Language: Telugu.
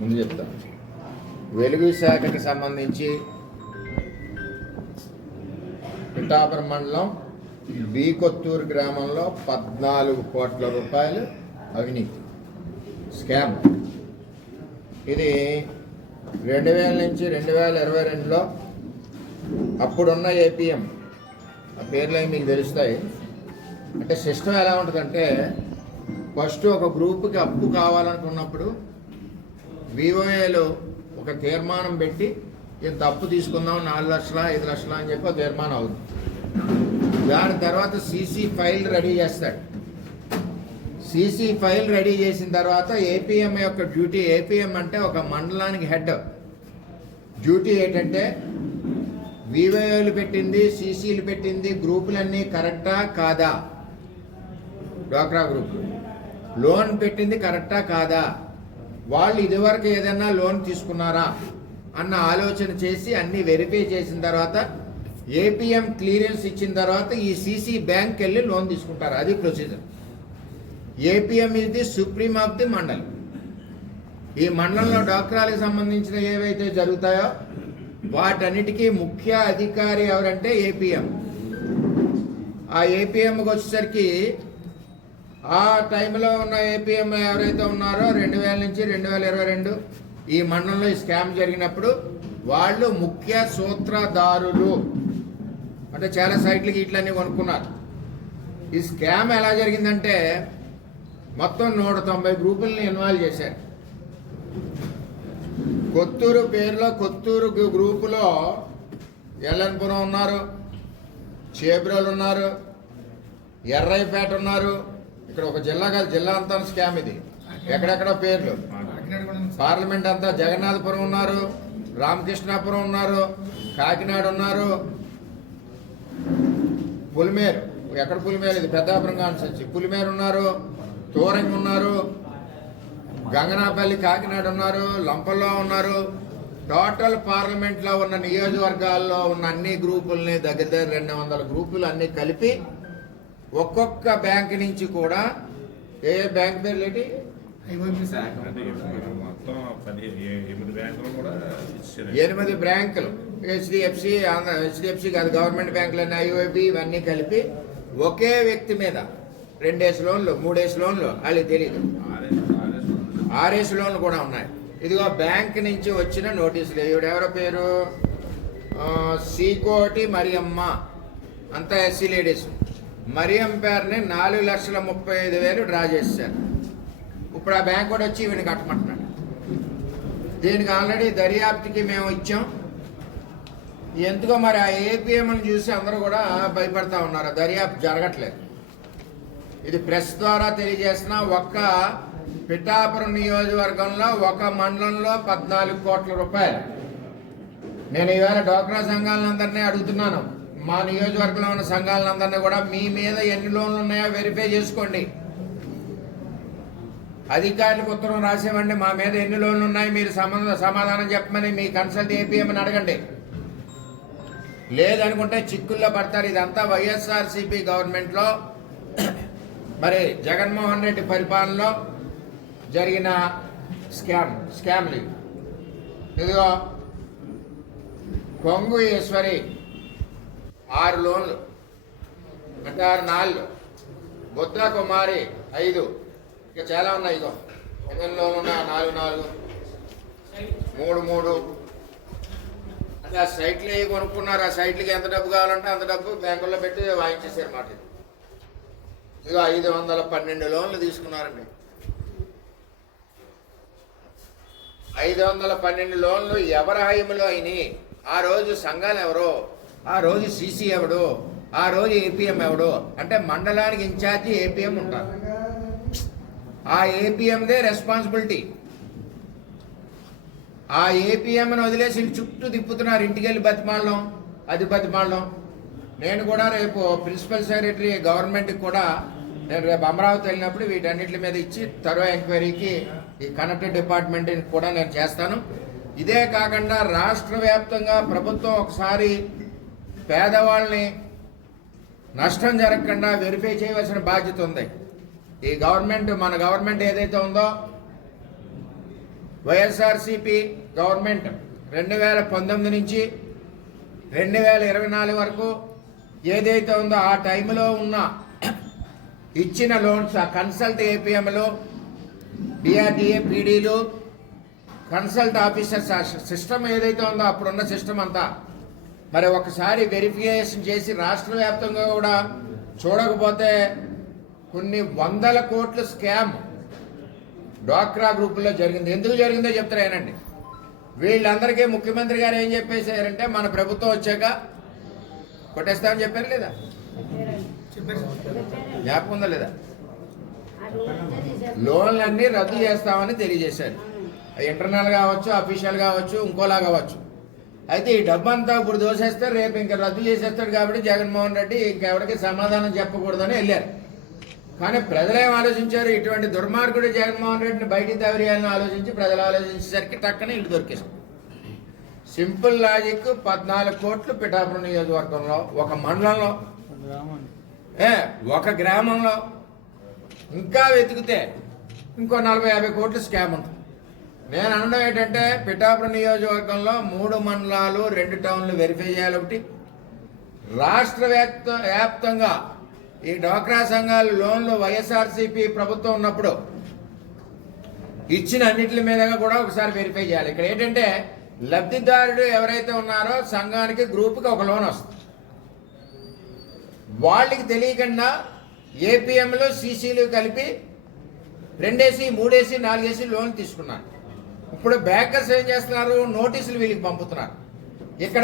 ముందు చెప్తాను వెలుగు శాఖకి సంబంధించి పిఠాపురం మండలం బీకొత్తూరు గ్రామంలో పద్నాలుగు కోట్ల రూపాయలు అవినీతి. స్కామ్. ఇది రెండు వేల నుంచి రెండు వేల ఇరవై రెండులో అప్పుడున్న ఏపీఎం. ఆ పేర్లు అవి మీకు తెలుస్తాయి. అంటే సిస్టమ్ ఎలా ఉంటుందంటే ఫస్ట్ ఒక గ్రూప్కి అప్పు కావాలనుకున్నప్పుడు వివోఏలో ఒక తీర్మానం పెట్టి ఇంత అప్పు తీసుకుందాం నాలుగు లక్షల ఐదు లక్షల అని చెప్పి తీర్మానం అవుతుంది దాని తర్వాత సీసీ ఫైల్ రెడీ చేస్తాడు. సీసీ ఫైల్ రెడీ చేసిన తర్వాత ఏపీఎం యొక్క డ్యూటీ ఏపీఎం అంటే ఒక మండలానికి హెడ్. డ్యూటీ ఏంటంటే వివోఏలు పెట్టింది సీసీలు పెట్టింది గ్రూపులన్నీ కరెక్టా కాదా? డ్వాక్రా గ్రూప్. లోన్ పెట్టింది కరెక్టా కాదా? వాళ్ళు ఇదివరకు ఏదైనా లోన్ తీసుకున్నారా అన్న ఆలోచన చేసి అన్ని వెరిఫై చేసిన తర్వాత ఏపీఎం క్లియరెన్స్ ఇచ్చిన తర్వాత ఈ సీసీ బ్యాంక్ వెళ్ళి లోన్ తీసుకుంటారు. అది procedure. APM is the supreme of the mandal. ఈ మండలంలో డాక్టరాలకు సంబంధించిన ఏవైతే జరుగుతాయో వాటన్నిటికీ ముఖ్య అధికారి ఎవరంటే ఏపీఎం. ఆ ఏపీఎంకి వచ్చేసరికి ఆ టైంలో ఉన్న ఏపీఎం ఎవరైతే ఉన్నారో రెండు వేల నుంచి రెండు వేల ఇరవై రెండు ఈ మండలంలో ఈ స్కామ్ జరిగినప్పుడు వాళ్ళు ముఖ్య సూత్రధారులు. అంటే చాలా సైట్లకి ఇట్లన్నీ కొనుక్కున్నారు. ఈ స్కామ్ ఎలా జరిగిందంటే మొత్తం నూట తొంభై గ్రూపుల్ని ఇన్వాల్వ్ చేశారు. కొత్తూరు పేరులో కొత్తూరు గ్రూపులో ఎల్లన్పురం ఉన్నారు చేబ్రోలు ఉన్నారు ఎర్రైపేట ఉన్నారు ఇక్కడ ఒక జిల్లా కాదు జిల్లా అంతా స్కామ్ ఇది. ఎక్కడెక్కడ పేర్లు. పార్లమెంట్ అంతా జగన్నాథపురం ఉన్నారు రామకృష్ణాపురం ఉన్నారు కాకినాడ ఉన్నారు. పులిమేరు. ఎక్కడ పులిమేరు? ఇది పెద్దాపురం కాన్స్టిట్యూన్సీ పులిమేరు ఉన్నారు తోరంగి ఉన్నారు గంగనాపల్లి కాకినాడ ఉన్నారు లంపల్లో ఉన్నారు. టోటల్ పార్లమెంట్లో ఉన్న నియోజకవర్గాల్లో ఉన్న అన్ని గ్రూపుల్ని దగ్గర దగ్గర రెండు వందల గ్రూపులు అన్ని కలిపి ఒక్కొక్క బ్యాంక్ నుంచి కూడా ఏ ఏ బ్యాంక్ పేర్లు ఏంటి? ఎనిమిది బ్యాంకులు హెచ్డిఎఫ్సి ఆంధ్ర హెచ్డిఎఫ్సి కాదు గవర్నమెంట్ బ్యాంకులు ఐఓబి ఇవన్నీ కలిపి ఒకే వ్యక్తి మీద రెండేసి లోన్లు మూడేసి లోన్లు వాళ్ళకి తెలియదు ఆర్ఎస్ లోన్లు కూడా ఉన్నాయి. ఇదిగో బ్యాంక్ నుంచి వచ్చిన నోటీసులు. ఈవిడెవరో పేరు? ఆ, సీకోటి మరియమ్మ. అంతా ఎస్సీ లేడీస్. మరియం పేరుని నాలుగు లక్షల ముప్పై ఐదు వేలు డ్రా చేశారు. ఇప్పుడు ఆ బ్యాంక్ కూడా వచ్చి ఈవిని కట్టమంటున్నాడు. దీనికి ఆల్రెడీ దర్యాప్తుకి మేము ఇచ్చాం. ఎందుకో మరి ఆ ఏపీఎంని చూసి అందరూ కూడా భయపడతా ఉన్నారు. ఆ దర్యాప్తు జరగట్లేదు. ఇది ప్రెస్ ద్వారా తెలియజేసిన ఒక్క పిఠాపురం నియోజకవర్గంలో ఒక మండలంలో పద్నాలుగు కోట్ల రూపాయలు. నేను ఈవేళ డోక్రా సంఘాలందరినీ అడుగుతున్నాను. మా నియోజకవర్గంలో ఉన్న సంఘాలందరినీ కూడా మీ మీద ఎన్ని లోన్లు ఉన్నాయో వెరిఫై చేసుకోండి. అధికారులకు ఉత్తరం రాసేవండి మా మీద ఎన్ని లోన్లు ఉన్నాయి మీరు సంబంధ సమాధానం చెప్పమని మీ కన్సల్ట్ ఏపీఎం అడగండి. లేదనుకుంటే చిక్కుల్లో పడతారు. ఇదంతా వైఎస్ఆర్సీపీ గవర్నమెంట్లో మరి జగన్మోహన్ రెడ్డి పరిపాలనలో జరిగిన స్కామ్ స్కామ్లు ఇదిగో కొంగు ఈశ్వరి ఆరు లోన్లు. అంటే ఆరు నాలుగు. బుద్ధ కుమారి ఐదు. ఇక చాలా ఉన్నాయి ఇగో ఎన్ని లోన్లు ఉన్నాయి నాలుగు నాలుగు. మూడు మూడు. అంటే ఆ సైట్లు ఏవి కొనుక్కున్నారు? ఆ సైట్లకి ఎంత డబ్బు కావాలంటే అంత డబ్బు బ్యాంకుల్లో పెట్టి వాయించేసారు మాట ఇది. ఇదిగో ఐదు వందల పన్నెండు లోన్లు తీసుకున్నారండి. ఐదు వందల పన్నెండు లోన్లు ఎవరి హయంలో అయినాయి? ఆ రోజు సంఘాలు ఎవరో? ఆ రోజు సీసీ ఎవడు ఆ రోజు ఏపీఎం ఎవడు అంటే మండలానికి ఇన్ఛార్జి ఏపీఎం ఉంటారు. ఆ ఏపీఎందే రెస్పాన్సిబిలిటీ ఆ ఏపీఎంని వదిలేసి చుట్టూ తిప్పుతున్నారు ఇంటికి వెళ్ళి బతిమాడడం అది బతిమాడడం నేను కూడా రేపు ప్రిన్సిపల్ సెక్రటరీ గవర్నమెంట్కి కూడా నేను రేపు అమరావతి వెళ్ళినప్పుడు వీటన్నిటి మీద ఇచ్చి తరువా ఎంక్వైరీకి ఈ కనెక్టెడ్ డిపార్ట్మెంట్ కూడా నేను చేస్తాను. ఇదే కాకుండా రాష్ట్ర వ్యాప్తంగా ప్రభుత్వం ఒకసారి పేదవాళ్ళని నష్టం జరగకుండా వెరిఫై చేయవలసిన బాధ్యత ఉంది. ఈ గవర్నమెంట్ మన గవర్నమెంట్ ఏదైతే ఉందో వైఎస్ఆర్సిపి గవర్నమెంట్ రెండు వేల పంతొమ్మిది నుంచి రెండు వేల ఇరవై నాలుగు వరకు ఏదైతే ఉందో ఆ టైంలో ఉన్న ఇచ్చిన లోన్స్ ఆ కన్సల్ట్ ఏపీఎంలు డిఆర్డిఏ పీడీలు కన్సల్ట్ ఆఫీసర్స్ ఆ సిస్టమ్ ఏదైతే ఉందో అప్పుడున్న సిస్టమ్ అంతా మరి ఒకసారి వెరిఫికేషన్ చేసి రాష్ట్ర వ్యాప్తంగా కూడా చూడకపోతే కొన్ని వందల కోట్ల స్కామ్ డ్వాక్రా గ్రూపుల్లో జరిగింది. ఎందుకు జరిగిందో చెప్తారేనండి వీళ్ళందరికీ ముఖ్యమంత్రి గారు ఏం చెప్పేశారంటే మన ప్రభుత్వం వచ్చాక కొట్టేస్తామని చెప్పారు లేదా? జ్ఞాపకం ఉందా లేదా? లోన్లన్నీ రద్దు చేస్తామని తెలియజేశారు. ఇంటర్నల్ కావచ్చు అఫీషియల్ కావచ్చు ఇంకోలా కావచ్చు. అయితే ఈ డబ్బంతా ఇప్పుడు దోసేస్తే రేపు ఇంకా రద్దు చేసేస్తాడు కాబట్టి జగన్మోహన్ రెడ్డి ఇంకెవరికి సమాధానం చెప్పకూడదని వెళ్ళారు. కానీ ప్రజలేం ఆలోచించారు? ఇటువంటి దుర్మార్గుడు జగన్మోహన్ రెడ్డిని బయటికి తవరేయాలని ఆలోచించి ప్రజలు ఆలోచించేసరికి టక్కన ఇల్లు దొరికేసాం సింపుల్ లాజిక్ పద్నాలుగు కోట్లు పిఠాపురం నియోజకవర్గంలో ఒక మండలంలో ఏ ఒక గ్రామంలో. ఇంకా వెతికితే ఇంకో నలభై యాభై కోట్లు స్కామ్ ఉంది నేను అనడం ఏంటంటే పిఠాపురం నియోజకవర్గంలో మూడు మండలాలు రెండు టౌన్లు వెరిఫై చేయాలి ఒకటి. రాష్ట్ర వ్యాప్త వ్యాప్తంగా ఈ డ్వాక్రా సంఘాలు లోన్లు వైఎస్ఆర్సీపీ ప్రభుత్వం ఉన్నప్పుడు ఇచ్చిన అన్నిటి మీదగా కూడా ఒకసారి వెరిఫై చేయాలి. ఇక్కడ ఏంటంటే లబ్ధిదారుడు ఎవరైతే ఉన్నారో సంఘానికి గ్రూప్కి ఒక లోన్ వస్తుంది. వాళ్ళకి తెలియకుండా ఏపీఎంలు సీసీలు కలిపి రెండేసి మూడేసి నాలుగేసి లోన్ తీసుకున్నాను ఇప్పుడు బ్యాంకర్స్ ఏం చేస్తున్నారు? నోటీసులు వీళ్ళకి పంపుతున్నారు. ఇక్కడ